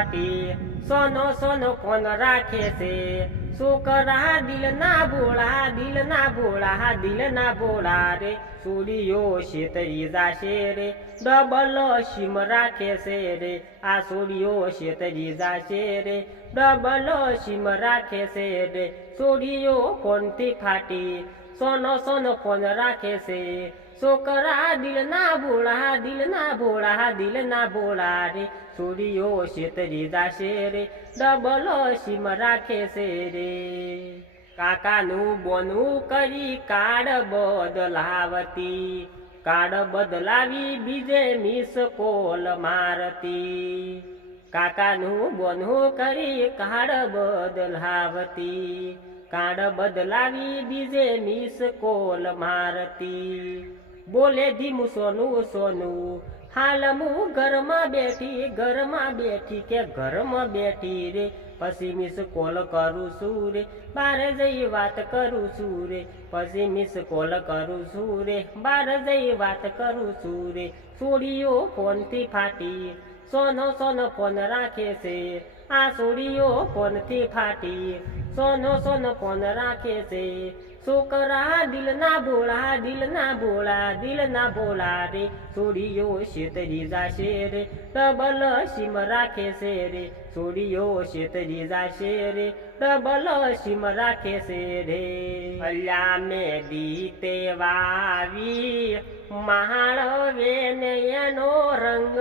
ફાટી સોનો સોનો કોણ રાખે છે છોકરા દિલ ના ભોળા દિલ ના ભોળા દિલ ના ભોળા રે સોડીઓ શેતરી જાશે રે ડબલ સીમ રાખે છે રે આ સોડીઓ શેતરી જાશે રે ડબલ સીમ રાખે છે રે સોડીઓ કોણથી ફાટી સોનો સોનો કોણ રાખે છે છોકરા દિલ ના ભોળા દિલ ના ભોળા દિલ ના ભોળા રે સોડીઓ શેતરી જાશે રે ડબલ સીમ રાખે છે રે કાકાનું બોનું કરી કાર્ડ બદલાવતી કાર્ડ બદલાવી બીજે મિસ કોલ મારતી કાકાનું બોનું કરી કાર્ડ બદલાવતી કાર્ડ બદલાવી બીજે મિસ કોલ મારતી બોલે ધીમું સોનું સોનું હાલ હું ઘરમાં બેઠી કે ઘરમાં બેઠી રે પછી મિસ કોલ કરું છું રે બાર જઈ વાત કરું છું રે પછી મિસ કોલ કરું છું રે બાર જઈ વાત કરું છું રે સોડીઓ ફોનથી ફાટી સોનો સોનો ફોન રાખે છે આ સોડીઓ ફોનથી ફાટી સોનો સોનો ફોન રાખે છે છોકરા દિલ ના ભોળા દિલ ના ભોળા દિલ ના ભોળા રે સોડીઓ શેતરી જાશે રે ડબલ સીમ રાખે છે રે સોડીઓ શેતરી જાશે રે ડબલ સીમ રાખે છે રે અલ્યા મેદી તે વાવી માળવે ને એનો રંગ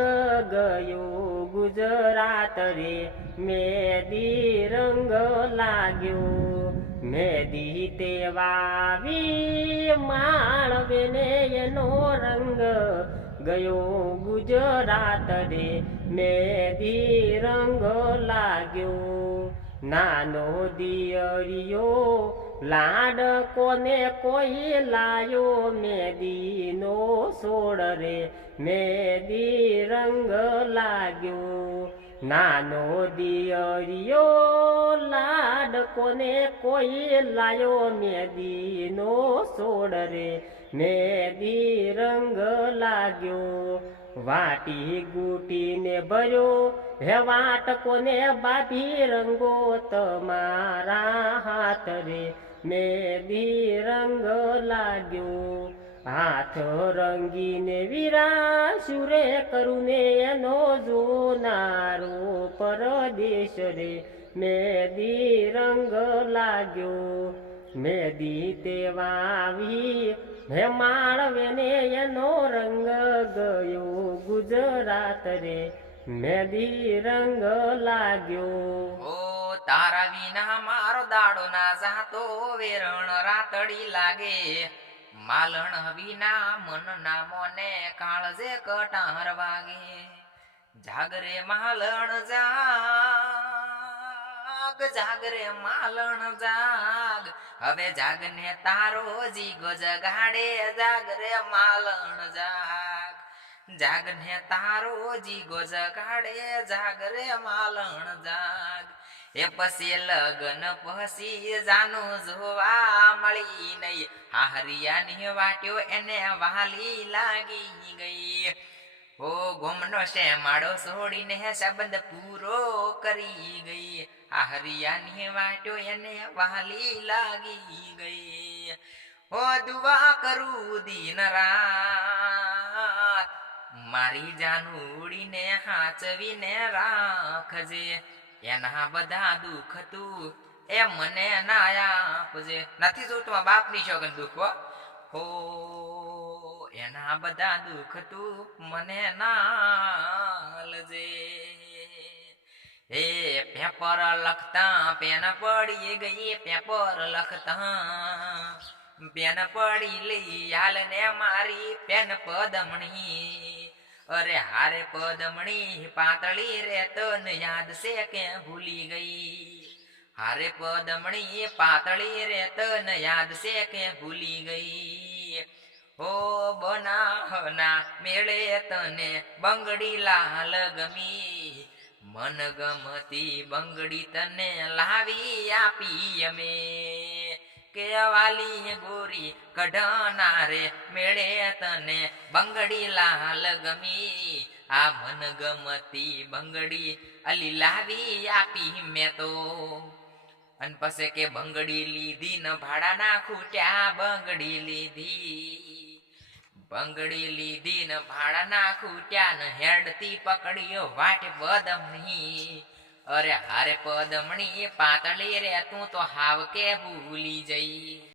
ગયો ગુજરાત રે મેદી રંગ લાગ્યો મેદી તે વાવી માળવે ને એનો રંગ ગયો ગુજરાત રે મેદી રંગ લાગ્યો નાનો દિયરિયો લાડ કોને કોઈ લાયો મેદીનો સોડ રે મેદી રંગ લાગ્યો નાનો દિયરિયો લાડ કોને કોઈ લાયો મેદીનો સોડ રે મેદી રંગ લાગ્યો વાટી ગુટીને ભર્યો હે વાટ કોને બાધી રંગો તમારા હાથ રે મેદી રંગ લાગ્યો હાથ રંગીને વિરાશું રે કરું ને એનો જોનારો પરદેશ રે મેદી રંગ લાગ્યો મેદી તે વાવી હે માળવે ને એનો રંગ ગયો ગુજરાત રે મેદી રંગ લાગ્યો ઓ તારા વિના મારો દાડો ના જાતો વેરણ રાતડી લાગે માલણ વિના મન ના મોને કાળજે કટાર વાગે જાગરે માલણ જાગ જાગરે માલણ જાગ હવે જાગને તારો જીગો જગાડે જાગરે માલણ જાગ જાગને તારો જીગો જગાડે જાગરે માલણ જાગ એ પછી લગન પછી જાનો જોવા મળી નહીં હાહરિયાની વાટ્યો એને વાલી લાગી ગઈ ઓ ગોમનો શેમાડો છોડીને સંબંધ પૂરો કરી ગઈ હાહરિયાની વાટ્યો એને વાલી લાગી ગઈ ઓ દુઆ કરું દિન રાત મારી જાનુડીને હાચવીને રાખજે એના બધા દુઃખ તું એ મને ના આપજે નથી જોતું બાપની શોગન દુઃખ હો એના બધા દુઃખ તું મને ના લજે એ પેપર લખતા પેન પડી ગઈ પેપર લખતા પેન પડી લઈ હાલ ને મારી પેન પદમણી અરે હારે પદમણી પાતળી રે તન યાદ છે કે ભૂલી ગઈ હારે પદમણી પાતળી રે તન યાદ છે કે ભૂલી ગઈ ઓ બનાહના મેળે તને બંગડી લાલ ગમી મન ગમતી બંગડી તને લાવી આપી અમે કે વાલી ગોરી કઢનારે મેળે તને બંગડી લાલ ગમી આ મન ગમતી બંગડી અલી લાવી આપી મેં તો અન પછી કે બંગડી લીધી ન ભાડાના ખૂટ્યા બંગડી લીધી ન ભાડાના ખૂટ્યા ન હેડતી પકડીઓ વાટ પદમણી અરે હારે પદમણી પાતળી રે તું તો હાવ કે ભૂલી જઈ